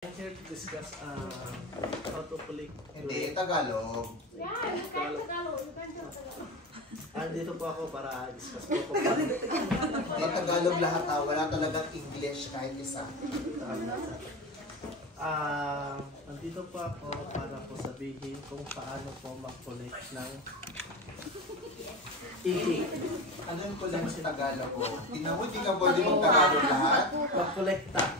I'm here to discuss how to collect. Hindi, Tagalog. Dito po ako para discuss po ako. Hindi, Tagalog lahat ha. Wala talagang English kahit isa. Nandito po ako para po sabihin kung paano po mag-collect ng ihi. Ano yung kulang sa Tagalog ko? Tingnan mo, hindi ka pwede mag-Tagalog lahat. Mag-collecta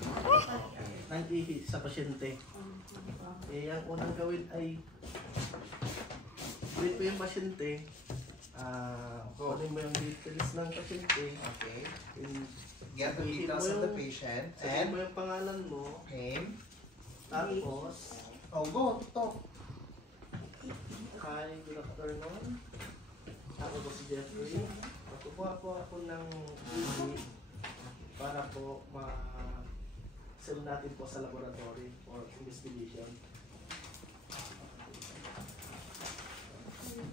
ng ihi sa pasyente. Ang unang gawin ay gawin po yung pasyente. Kunin mo yung details ng pasyente. Okay. Get the details of the patient. Sabihin mo yung pangalan mo. Name. Tapos, Go, talk. hi, good afternoon. Ako po si Jeffrey. Kukuha po ako ng ihi para po ma-send natin po sa laboratory for investigation.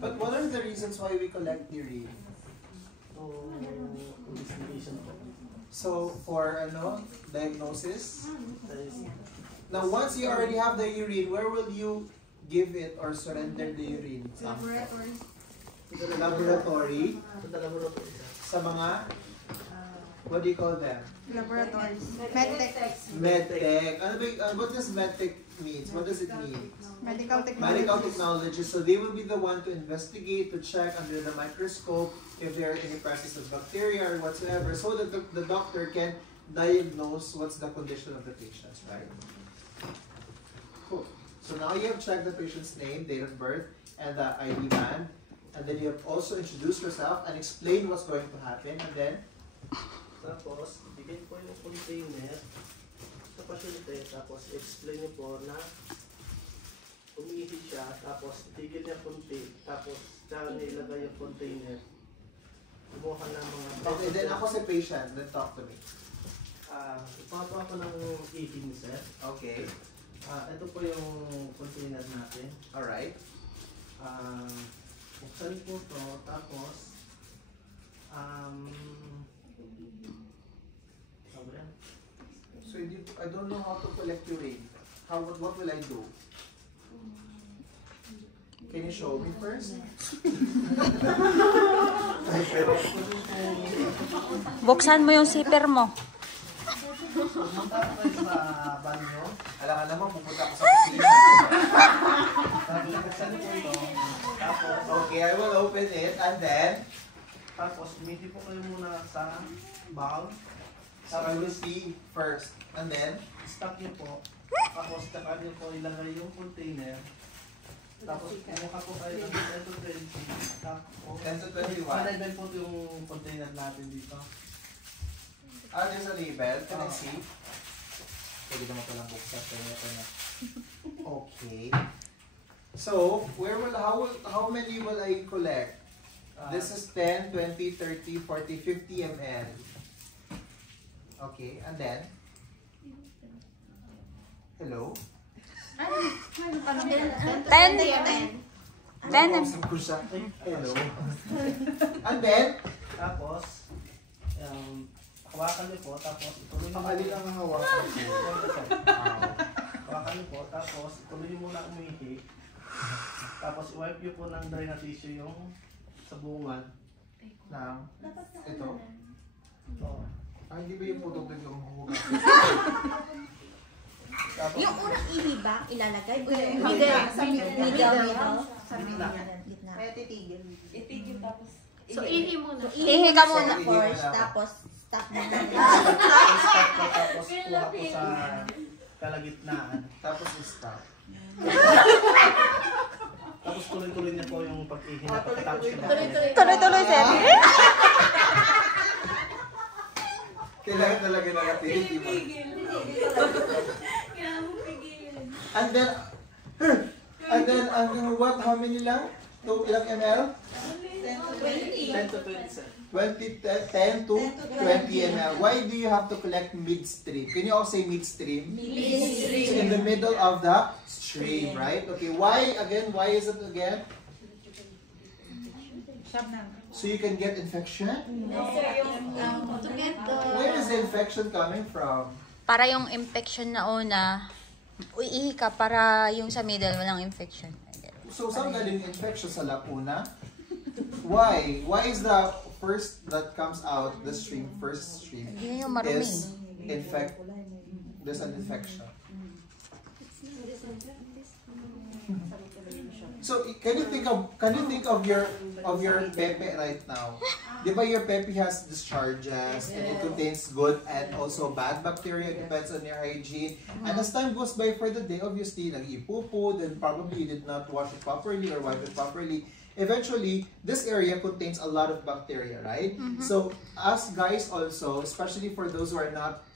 But what are the reasons why we collect urine? So, investigation po. So, for diagnosis? That is, Now, once you already have the urine, where will you give it or surrender the urine? Laboratory. Laboratory. sa laboratory. Sa mga, what do you call them? Laboratories. Medtech. Medtech. What does medtech means? What does it mean? Medical Medical technology. technology. So they will be the one to investigate, to check under the microscope if there are any presence of bacteria or whatsoever, so that the doctor can diagnose what's the condition of the patients, right? Cool. So now you have checked the patient's name, date of birth, and the ID band, and then you have also introduced yourself and explained what's going to happen, and then Tapos, bigay po yung container sa pasyente, tapos explain niyo po na umihi siya, tapos tigil niya konti, tapos tsaka niya ilagay yung container. Kumuha ng mga... okay, then ako si patient, then talk to me. Ipapa ko ng ihi ni sir. Okay. Ito po yung container natin. Alright. Buksan po to, tapos So I don't know how to collect urine. What will I do? Can you show me first? Buksan mo yung zipper mo. pumunta ko kayo sa banyo. Alam ka naman, pupunta ako sa kusina. Tapos buksan po ito. Tapos, Okay, I will open it and then umiti po kayo muna sa bowl. so I will see first and then Stop niyo po. Tapos tsaka niyo po ilagay yung container. Tapos kumuha po kayo ng 10 to 20. Tapos 10 to 21. Palagay po yung container natin dito. there's a label. Can I see? Pwede naman palang buksan. Okay. So, how many will I collect? This is 10, 20, 30, 40, 50 ml. Okay, and then? Hello? 10. 10. Kausap ko siya. Hello? And then? Tapos, hawakan niyo po. Tapos ituloy niyo. Alin ang hawakan ko? Hawakan niyo po. Tapos ituloy niyo muna umihi. Tapos i-wipe niyo po ng dry na tissue yung sabungan. Ito? So, Hindi ba yung putog-tog yung huhugas? Yung unang ihi ba, ilalagay? Sa Middle. Gitna. Kaya titigil. Itigil tapos. So, ihi muna. Ihi ka muna. First, tapos stop mo na. stop po. Tapos kuha po sa kalagitnaan. Tapos stop. Tapos tuloy-tuloy niya po yung pag-ihi na pagkatapos niya. Tuloy-tuloy, sir. Kailangan talaga nakatigil, di ba? Kailangan mo pigilin. And then, how many lang? Ilang ml? 10 to 20, sir. 10 to 20 ml. Why do you have to collect midstream? Can you all say midstream? So in the middle of the stream, right? Okay, why is it again? So you can get infection? To get the... Where is the infection coming from? Para yung infection na una, Iihi ka para yung sa middle walang infection. So, saan galing infection sa lapuna? Why? Why is the first that comes out, the stream, first stream, Yun yung marumi. is there's an infection. So, can you think of your pepe right now? Di ba your pepe has discharges and it contains good and also bad bacteria, depends on your hygiene. And as time goes by for the day, obviously, nag-ipupo, then probably you did not wash it properly or wipe it properly. Eventually, this area contains a lot of bacteria, right? So, us guys also, especially for those who are not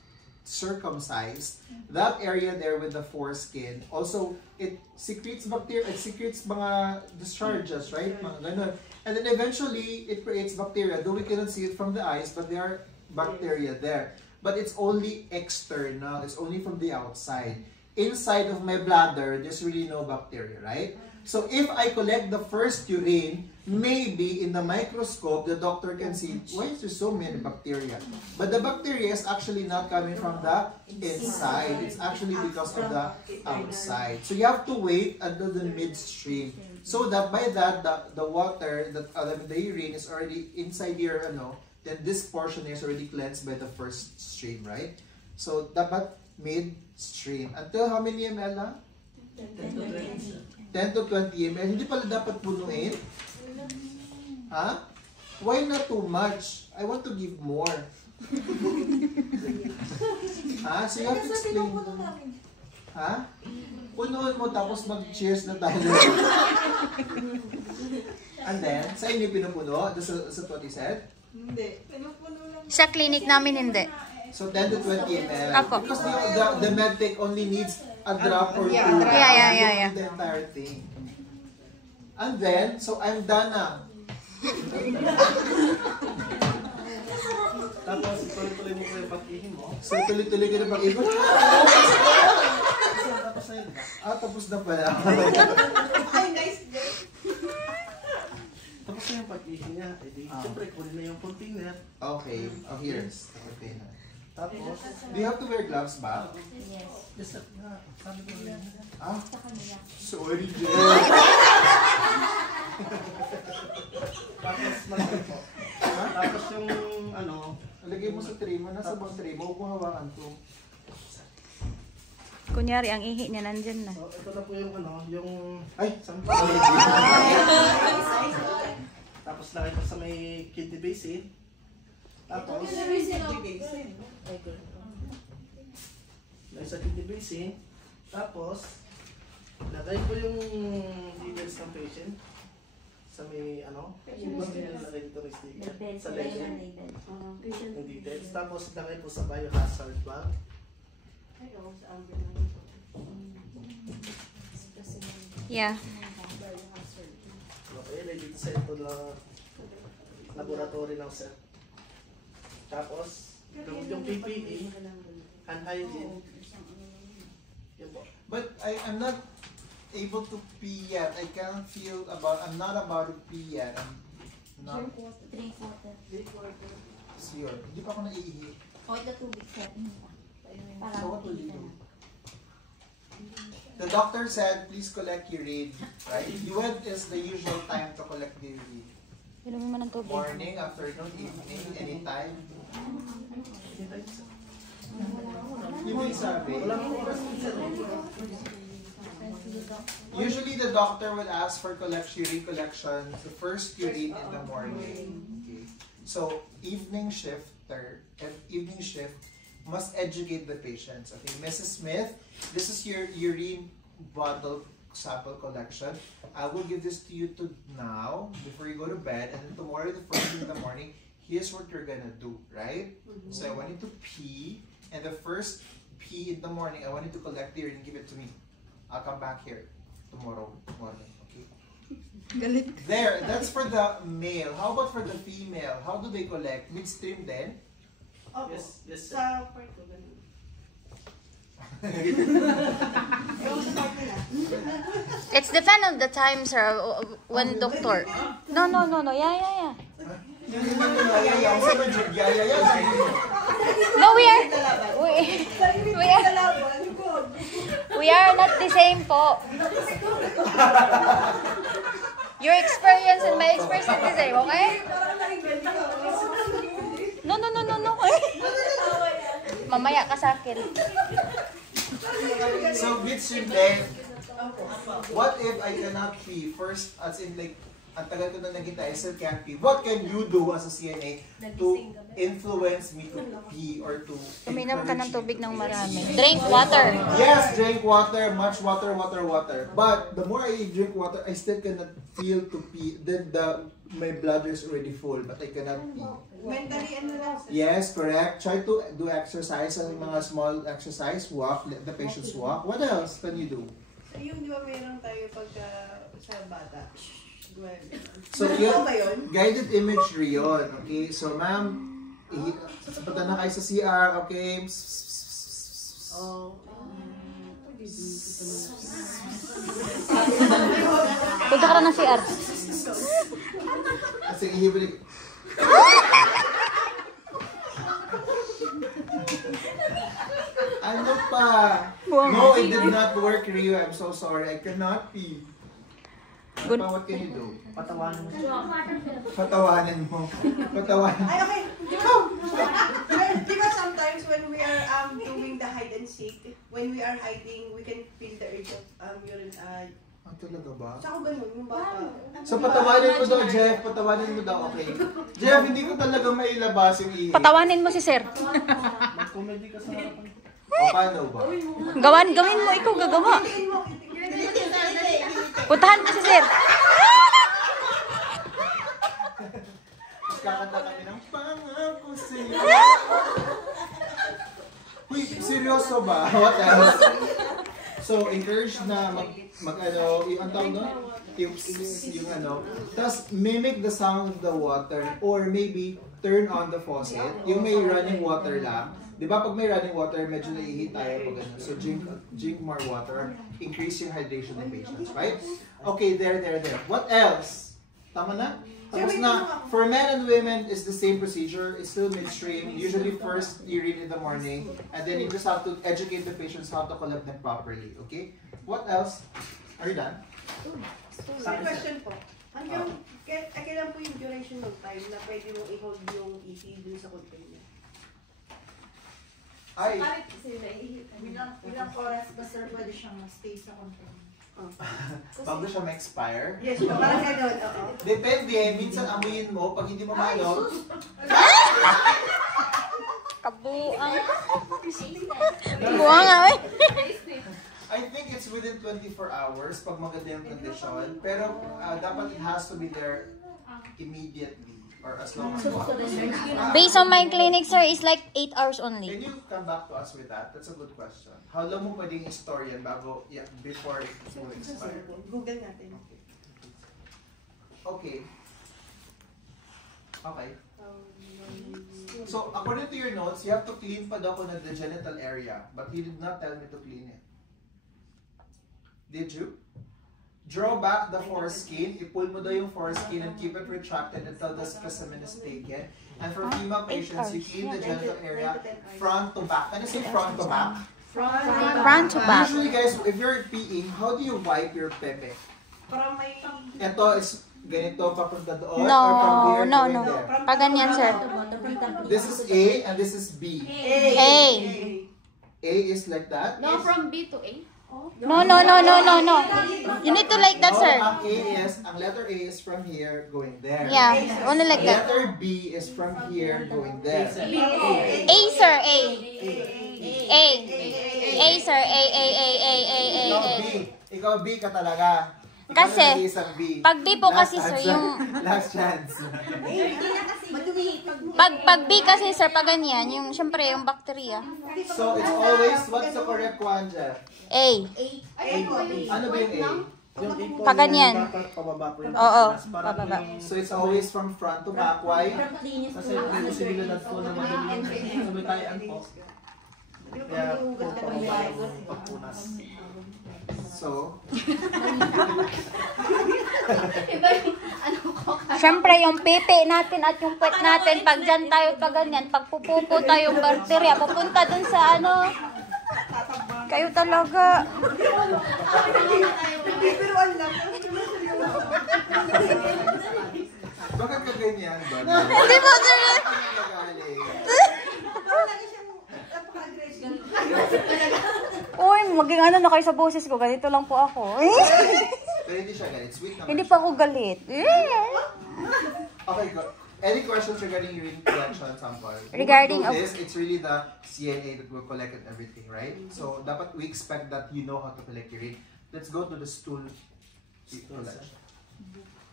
circumcised, that area there with the foreskin, also, it secretes bacteria, it secretes mga discharges, right? Mga ganun. And then eventually, it creates bacteria, though we cannot see it from the eyes, but there are bacteria there. But it's only external, it's only from the outside. Inside of my bladder, there's really no bacteria, right? So if I collect the first urine, maybe in the microscope, the doctor can see, why is there so many bacteria? But the bacteria is actually not coming from the inside. It's actually because of the outside. So you have to wait until the midstream. So that by that, the water, the urine is already inside your, then this portion is already cleansed by the first stream, right? So dapat midstream. Until how many ml lang? 10 to 20 ml. Hindi pala dapat punuin? Ha? Why not too much? I want to give more. Ha? So you have to explain. Ha? Punuin mo tapos mag-cheers na tayo. And then, sa inyo pinupuno? That's what you said? Hindi. Pinupuno lang. Sa clinic namin hindi. So 10 to 20 ml. Apo. Because the medtech only needs a drop or two. Yeah. The entire thing. And then, so I'm done na. Tapos, tuloy-tuloy mo po yung pag-ihi mo. So tuloy-tuloy ka na pag-ihi. Tapos na yun. Tapos na pala. Ay, nice day. Tapos na yung pag-ihi niya. Eh di, siyempre, kunin na yung container. Okay. Oh, here's the container. Tapos, Do you have to wear gloves ba? yes, sir. Sabi ko rin. Sorry, Jay. Tapos, po. Tapos yung, Lagay mo sa tray mo. Nasa bang tray mo? Huwag mo hawakan to. Kunyari, ang ihi niya nandyan na. so, ito na po yung, yung, Ay! sample. Tapos, lagay ko sa may kidney basin. Tapos, lagay sa kidney basin. Tapos, lagay ko yung details ng patient sa may nilagay dito ng sticker sa label yung details. Tapos, lagay ko sa biohazard bag. Yeah. Okay, ready to send to the laboratory ng sir. Tapos, yung PPE, hand hygiene. Yun po. But I'm not able to pee yet. I can't feel I'm not about to pee yet. I'm not sure. Hindi pa ako naiihi. O, ito tubig sir. So what will you do? The doctor said, please collect urine. Right? When is the usual time to collect the urine? Inumin mo ng tubig. Morning, afternoon, evening, anytime? Yung may sabi. Usually the doctor would ask for urine collection, the first urine in the morning. Okay. So evening shift must educate the patients. Okay, Mrs. Smith, this is your urine bottle sample collection. I will give this to you now before you go to bed, and then tomorrow, the first thing in the morning, here's what you're gonna do, right? So I want you to pee, and the first pee in the morning, I want you to collect the urine and give it to me. I'll come back here tomorrow morning, okay? There, that's for the male. How about for the female? How do they collect? Midstream then? Yes, sir. Sa part ko, ganun. It's depend on the time, sir. When doctor. No. Yeah. No, we are We are not the same po. Your experience and my experience is the same, okay? No. Mamaya ka sa akin. So, Bitsunde, what if I cannot pee? First, as in like, ang tagal ko na nagkita, I still can't pee. What can you do as a CNA to influence me to pee or to Uminom ka ng encourage tubig me ng to pee? marami. Drink water. Yes, drink water, much water. But the more I drink water, I still cannot feel to pee. Then my bladder is already full, but I cannot pee. Mentally, ano lang. Yes, correct. Try to do exercise, mga small exercise, walk, let the patients walk. What else can you do? So yung di ba meron tayo pagka sa bata? So, Ano ba yun? guided imagery yun. Okay, so ma'am, punta na kayo sa CR, okay? Oh. Punta ka na ng CR. Kasi ihibalik. Ano pa? No, it did not work, Rio. I'm so sorry. I cannot pee. Ano pa, what can you do? Patawanan mo. Patawanan mo. Patawanan. Ay, okay. Di ba sometimes when we are doing the hide and seek, when we are hiding, we can feel the urge of urine. Ah, talaga ba? Sa ako ganun, yung bata. So patawanin mo daw, Jeff. Patawanin mo daw, okay? Jeff, hindi ko talaga mailabas yung ihi. Patawanin mo si sir. Mag-comedy ka sa harapan. O, paano ba? Gawin mo, ikaw gagawa. Puntahan mo si sir. Kakanta kami ng pangako sa'yo. Uy, seryoso ba? What else? So, encourage na yung ang tawag doon? Yung ano. Tapos, mimic the sound of the water or maybe turn on the faucet. Yung may running water lang. Di ba pag may running water, medyo naihi tayo pag ganun. So, drink more water. Increase yung hydration ng patients, right? Okay, there. What else? Tama na? Tapos na, for men and women, it's the same procedure. It's still midstream. Usually first, you read in the morning. And then you just have to educate the patients how to collect them properly. Okay? What else? Are you done? May question po. Kailan po yung duration ng time na pwede mong i-hold yung EP dun sa container? Ay, Ilang oras ba sir pwede siyang stay sa container? bago siya ma-expire. Yes, parang gano'n, oo. Depende. Minsan amuyin mo. Pag hindi mo maano, Kabuang. Buang nga, eh. I think it's within 24 hours pag maganda yung condition. Pero dapat it has to be there immediately or as long as possible. Based on my clinic, sir, is like 8 hours Can only. you come back to us with that? That's a good question. How long mo pwedeng i-store yan before it will expire? Google natin. Okay. So, according to your notes, you have to clean pa daw ko na the genital area. But he did not tell me to clean it. Did you? Draw back the foreskin. I-pull mo daw yung foreskin and keep it retracted until the specimen is taken. And for female patients, you clean the genital area front to back. Ano say front to back? Front to back. Usually guys, if you're peeing, how do you wipe your pepe? Parang may... Ito is ganito papunta doon No, or from there no. going there? Pag ganyan, sir. This is A and this is B. A. A is like that. No, from B to A? No. You need to like that, sir. Ang letter A is from here going there. Yeah, only like that. Letter B is from here going there. A, sir, A. A. A, sir, A. Ikaw B. Ikaw B ka talaga. Ikaw Kasi, na nag-iisang B. Pag B po Last kasi, sir, answer. yung... Last chance. Pag B kasi, sir, pag ganyan, yung, syempre, yung bacteria. So, it's always, what's the correct one, Jeff? A. Ano ba yung A? Yung ito, Pag ganyan. dapat pababa po yung Oo, Pinas. Parang pababa. yung- So, it's always from front to back. Why? Kasi may posibilidad po na madali yung sabitayan po. Kaya po pababa yung pagpunas. So, Syempre, yung pipi natin at yung puwet natin, pag dyan tayo pag ganyan, pag pupupo tayong bacteria, pupunta dun sa ano, Kayo talaga. Pero alam. Bakit ka ganyan, ba? Hindi po, sir. Anong nagaling? Lagi siyang napaka-aggressive. Uy, maging ano na kayo sa boses ko. Ganito lang po ako. Pero hindi siya galit. Sweet naman. Hindi pa ako galit. Okay, go. Any questions regarding urine collection sample? Regarding When we do this, it's really the CNA that will collect and everything, right? So, dapat we expect that you know how to collect urine. Let's go to the stool collection.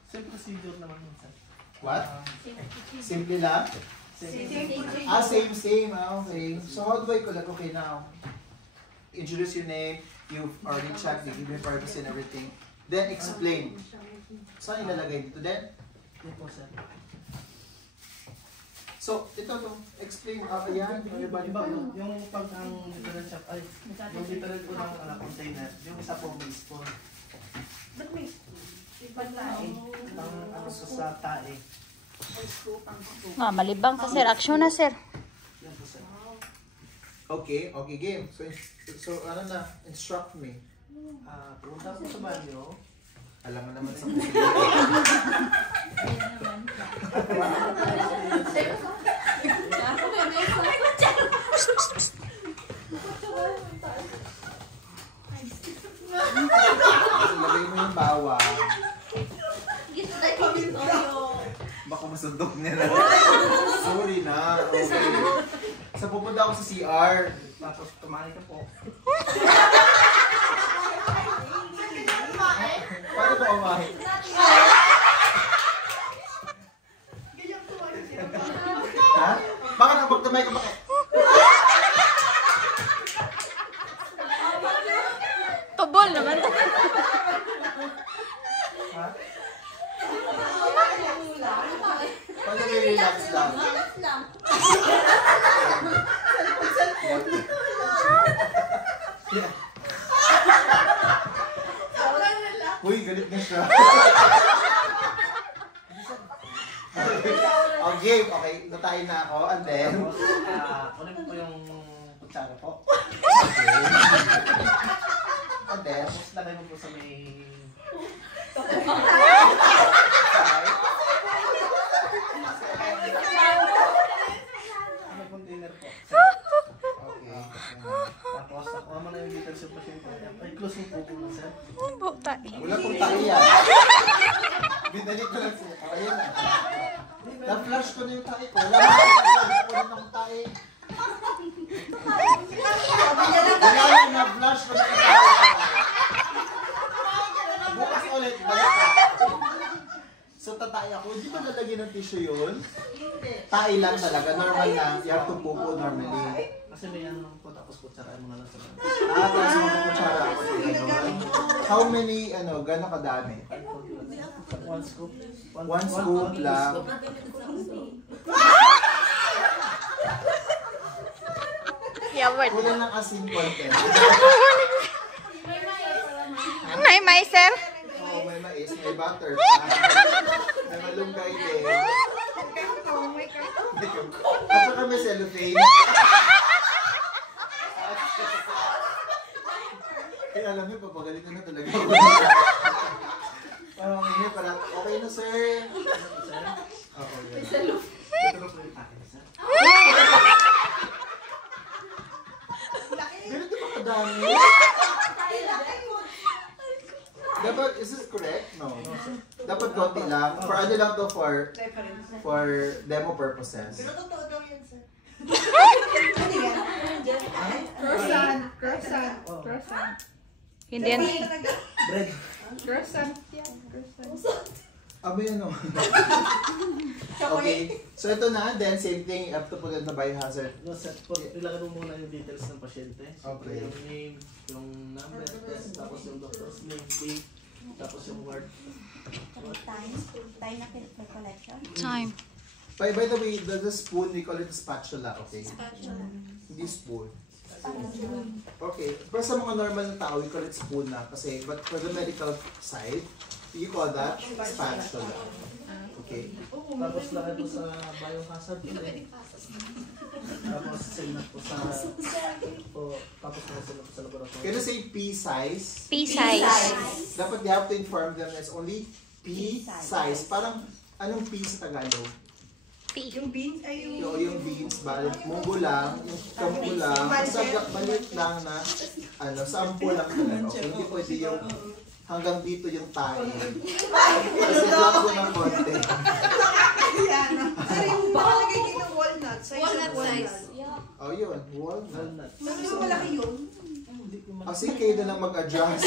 Same procedure naman yun, sir. What? Simple lang? Same. Okay. So, how do I collect? Okay, now. Introduce your name. You've already checked the urine purpose and everything. Then, explain. Saan ilalagay dito? Then, Yan po, sir. so, ito to. Explain. Ayan. Iba, yung pag ang literal shop, ay, yung literal po ng container, yung isa po may spoon. Ba't may ibang tae? Ang ano po sa tae. Malibang ka, sir. Action na, sir. Yan po, sir. Okay, game. So ano na, instruct me. Pumunta po sa banyo. Alam mo naman sa lagay mo yung bawang. Baka masundok nila. Sorry na. Okay. Sa pupunta ako sa CR. Tapos tumahay ka po. Paano ba umahin? Ha? Bakit ang pagtamay ka bakit? Tubol naman. Ha? Paano may relax lang? Yeah. Uy, galit na siya. Okay, okay. Natayin na ako. And then? Kunin po yung kutsara po. Okay. And then? Tapos lagay mo po sa may... May container po. Okay. Tapos nakuha mo na yung details yung pasyente. Ay, close yung po muna, sir. Wala pong tayo yan. Binalik ko lang siya. Ayun na. Na-flash ko na yung tayo ko. Wala na akong tayo. Wala na na-flash ko na yung tayo ko. Bukas ulit. Balik ka. So tatay ako. Hindi ba lalagyan ng tissue yun? Tayo lang talaga. Normal na. You have to pupo normally. Kasi may ano lang po, tapos kutsaraan mo na lang sa banyo. Tapos magkukutsara ako. How many, gano'ng kadami? One scoop. One scoop lang. Yawan. Kulang ng asin content. May sir. Oo, may mais, may butter. May malunggay din. At saka may cellophane. Kaya alam niyo, papagalitan na talaga ako. Parang ngayon, parang okay na sir. Oo, yun. Ito na po yung akin, sir. Ganito ba kadami? Dapat, is this correct? No. Dapat konti lang. For ano lang to, for demo purposes. Pero totoo daw yan, sir. Croissant. Hindi yan. Bread. Croissant. Aba yun, no? Okay. So ito na, then same thing, you have to put in the biohazard. No, sir. Ilagay mo muna yung details ng pasyente. Okay. Yung name, yung number, test, tapos yung doctor's name, date, tapos yung word. Tayo na collection. Time. By the way, the spoon, we call it spatula, okay? Hindi spoon. Okay. Pero sa mga normal na tao, we call it spoon na. Kasi, but for the medical side, You call that spatula. Okay. Tapos lakad po sa biohazard ulit. Tapos sinat po sa tapos sinat po sa laboratory. Can you say pea size? Pea size. Dapat you have to inform them it's only pea size. Parang anong pea sa Tagalog? Yung beans ay Yung beans ba? Munggo lang, yung kampo lang, basta balit lang na sample lang talaga. Okay, hindi pwede yung hanggang dito yung tayo. Kasi lang ko ng konti. Sir, yung nakalagay dito walnut. Walnut size. Oh, yun. Walnut. Mas malaki yun. Kasi kayo na lang mag-adjust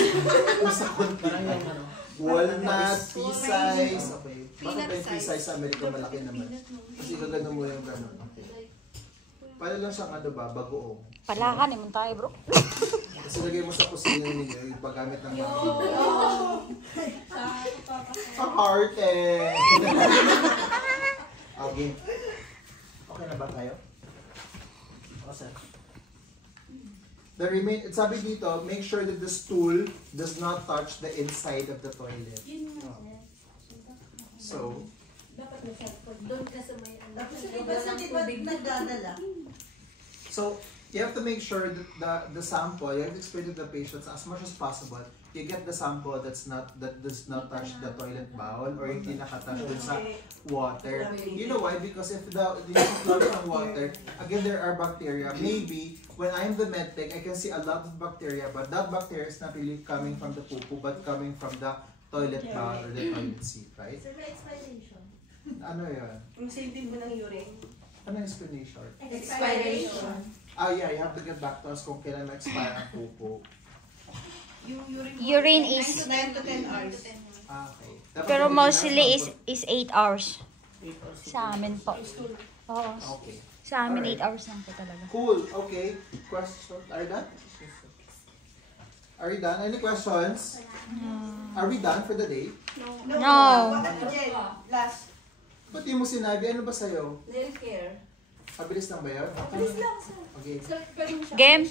kung sa konti. Walnut, pea size. Okay. Bakit ba yung pea size sa Amerika malaki naman? Kasi gagano mo yung gano'n. Okay. Para lang siyang bagoong. Palakan naman tayo, bro. Kasi lagay mo sa kusina ninyo yung paggamit ng mga sa heart eh. Okay. Okay na ba tayo? O sir. Sabi dito, make sure that the stool does not touch the inside of the toilet. So, Dapat na doon ka sa may ano. Tapos di ba nagdadala? so you have to make sure that the sample, you have to explain to the patients as much as possible. You get the sample that does not touch the toilet bowl or hindi nakatouch dun sa water. You know why? Because if the flood ng water, again there are bacteria. Maybe when I'm the medtech, I can see a lot of bacteria, but that bacteria is not really coming from the poo but coming from the toilet bowl or the toilet seat, right? Sir, may expiration. Ano yun? Yung same din mo ng urine. Ano yung explanation? Expiration. Yeah, you have to get back to us kung kailan ma-expire ang pupo. Yung urine. Urine is, 9 to 10 hours. Okay. Dapat pero hindi mostly na- is 8 hours. 8 hours. Sa amin po. Oo. Okay. Sa amin Alright. 8 hours lang po talaga. Cool. Okay. Questions? Are you done? Are you done? Any questions? Are we done for the day? No. Ano Jen? Last. Ba't di mo sinabi? Ano ba sa'yo? Nail care. Mabilis lang ba yun? Please lang, sir. Okay. Sir, pwede mo siya. Game.